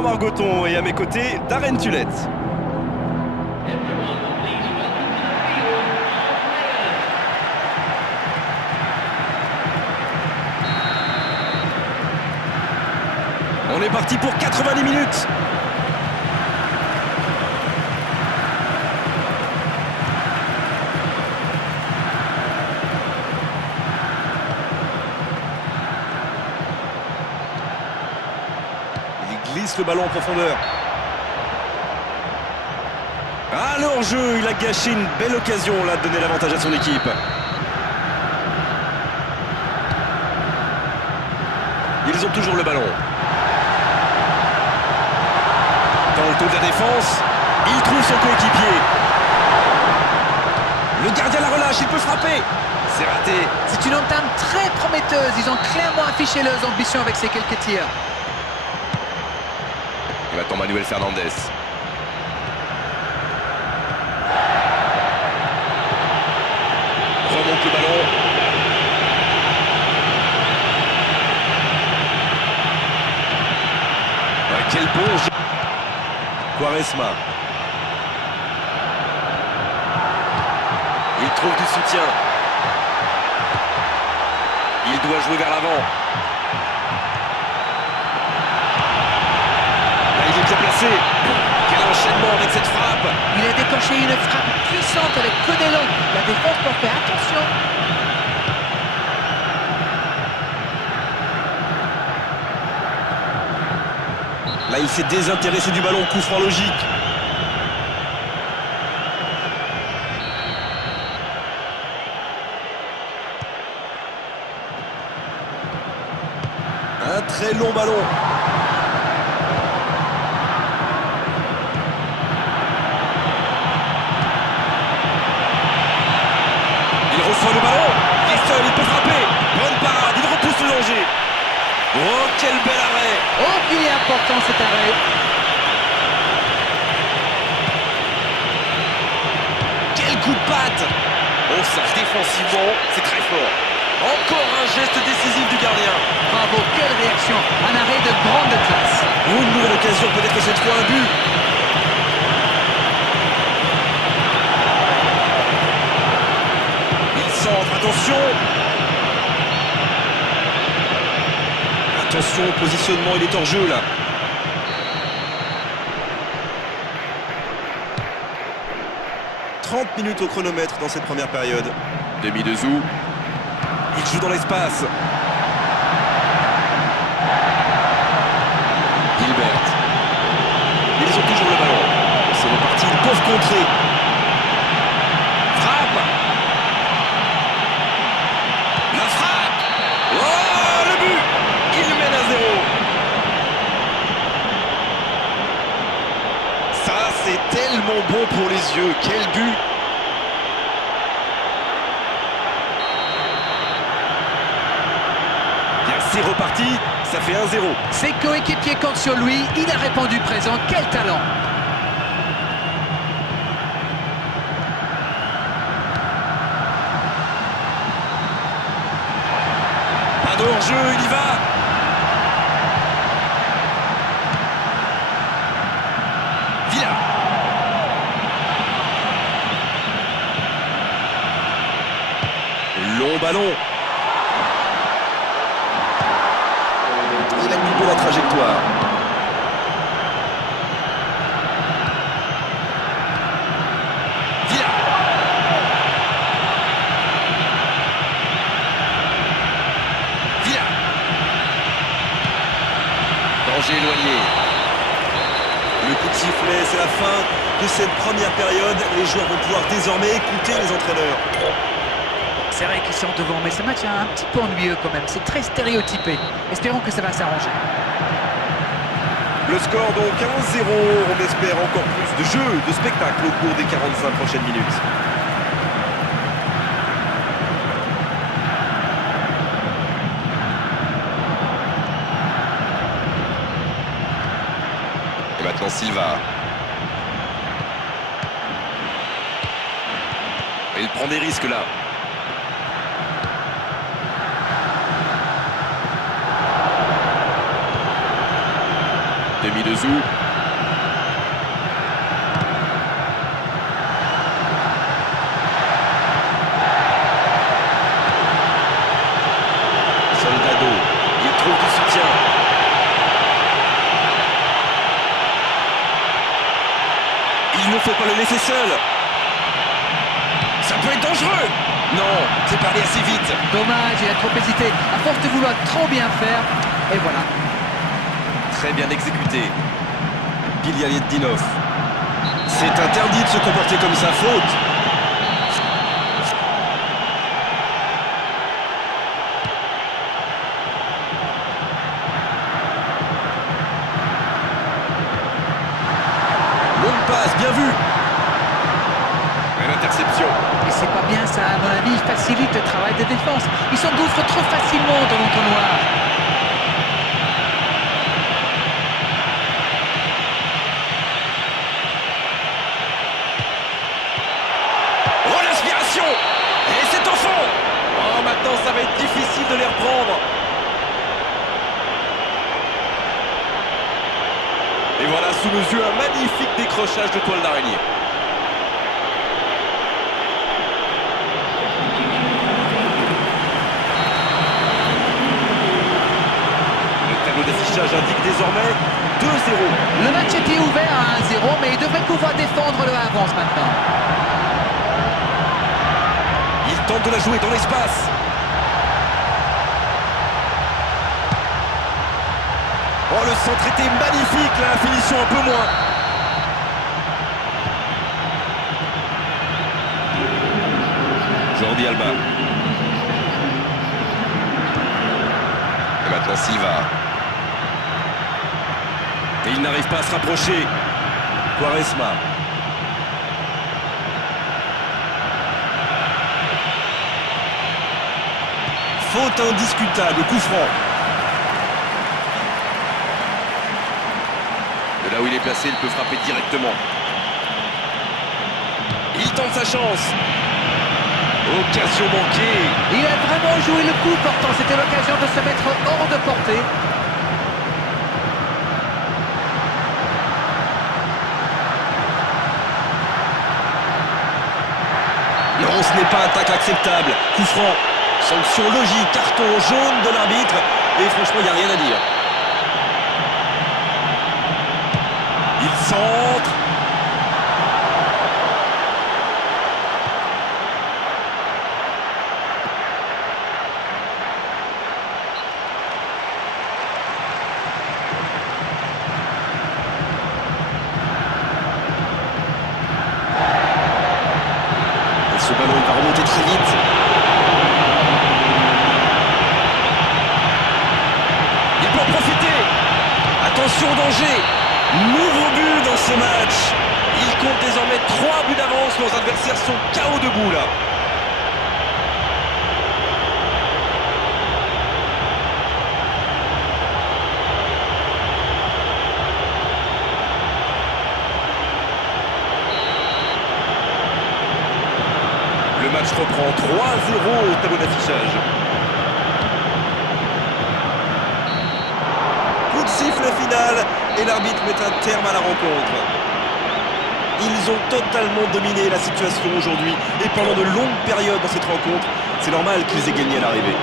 Victor Margoton et à mes côtés, Darren Tulette. On est parti pour 90 minutes. Il glisse le ballon en profondeur. Ah, le hors-jeu, il a gâché une belle occasion là de donner l'avantage à son équipe. Ils ont toujours le ballon. Dans le dos de la défense, il trouve son coéquipier. Le gardien la relâche, il peut frapper. C'est raté. C'est une entame très prometteuse. Ils ont clairement affiché leurs ambitions avec ces quelques tirs. Et maintenant Manuel Fernandez. Remonte le ballon. Ouais, quel bon jeu. Quaresma. Il trouve du soutien. Il doit jouer vers l'avant. Là, il est bien placé. Quel enchaînement avec cette frappe. Il a déclenché une frappe puissante avec que d'élan. La défense doit faire attention. Là, il s'est désintéressé du ballon, coup franc logique. Un très long ballon. Il reçoit le ballon. Il est seul, il peut frapper. Bonne parade, il repousse le danger. Oh, quel bel arrêt. Oh, il est important cet arrêt. Quel coup de patte. Oh, ça, défensivement, c'est très fort. Encore un geste décisif du gardien. Bravo, quelle réaction. Un arrêt de grande classe. Une nouvelle occasion, peut-être cette fois un but. Il centre, attention. Attention au positionnement, il est hors jeu là. « 30 minutes au chronomètre dans cette première période. Demi de Zou. Il joue dans l'espace. Gilbert. Ils ont toujours le ballon. C'est reparti, ils peuvent contrer. Frappe. La frappe. Oh, le but. Il mène à 0. Ça, c'est tellement bon pour les yeux. Quel but. C'est reparti, ça fait 1-0. Ses coéquipiers comptent sur lui, il a répondu présent, quel talent! Pas de hors-jeu, il y va. Villa. Long ballon. Il a coupé la trajectoire. Villa. Villa. Danger éloigné. Le coup de sifflet, c'est la fin de cette première période. Les joueurs vont pouvoir désormais écouter les entraîneurs. C'est vrai qu'ils sont devant, mais ce match est un petit peu ennuyeux quand même. C'est très stéréotypé. Espérons que ça va s'arranger. Le score donc 1-0. On espère encore plus de jeu, de spectacle au cours des 45 prochaines minutes. Et maintenant Silva. Et il prend des risques là. Midezou. Soldado, il trouve du soutien. Il ne faut pas le laisser seul. Ça peut être dangereux. Non, c'est pas allé assez vite. Dommage, il a trop hésité. À force de vouloir trop bien faire. Et voilà. Très bien exécuté. Bilyamidinov. C'est interdit de se comporter comme ça, faute. Longue passe, bien vu. Une interception. Et c'est pas bien ça, à mon avis, il facilite le travail de défense. Il s'engouffre trop facilement dans l'entonnoir. Oh, l'inspiration. Et c'est au fond. Oh, maintenant ça va être difficile de les reprendre. Et voilà sous nos yeux un magnifique décrochage de toile d'araignée. L'affichage indique désormais 2-0. Le match était ouvert à 1-0, mais il devrait pouvoir défendre le avance maintenant. Il tente de la jouer dans l'espace. Oh, le centre était magnifique, là, la finition un peu moins. Jordi Alba. Et maintenant Silva. Et il n'arrive pas à se rapprocher. Quaresma. Faute indiscutable, coup franc. De là où il est placé, il peut frapper directement. Il tente sa chance. Occasion manquée. Il a vraiment joué le coup portant. C'était l'occasion de se mettre hors de portée. Non, ce n'est pas un tacle acceptable. Coup franc. Sanction logique, carton jaune de l'arbitre. Et franchement, il n'y a rien à dire. Il centre. Et ce ballon, il va remonter très vite. Attention au danger. Nouveau but dans ce match. Il compte désormais 3 buts d'avance. Nos adversaires sont KO debout là. Le match reprend 3-0 au tableau d'affichage. Siffle final et l'arbitre met un terme à la rencontre. Ils ont totalement dominé la situation aujourd'hui et pendant de longues périodes dans cette rencontre. C'est normal qu'ils aient gagné à l'arrivée.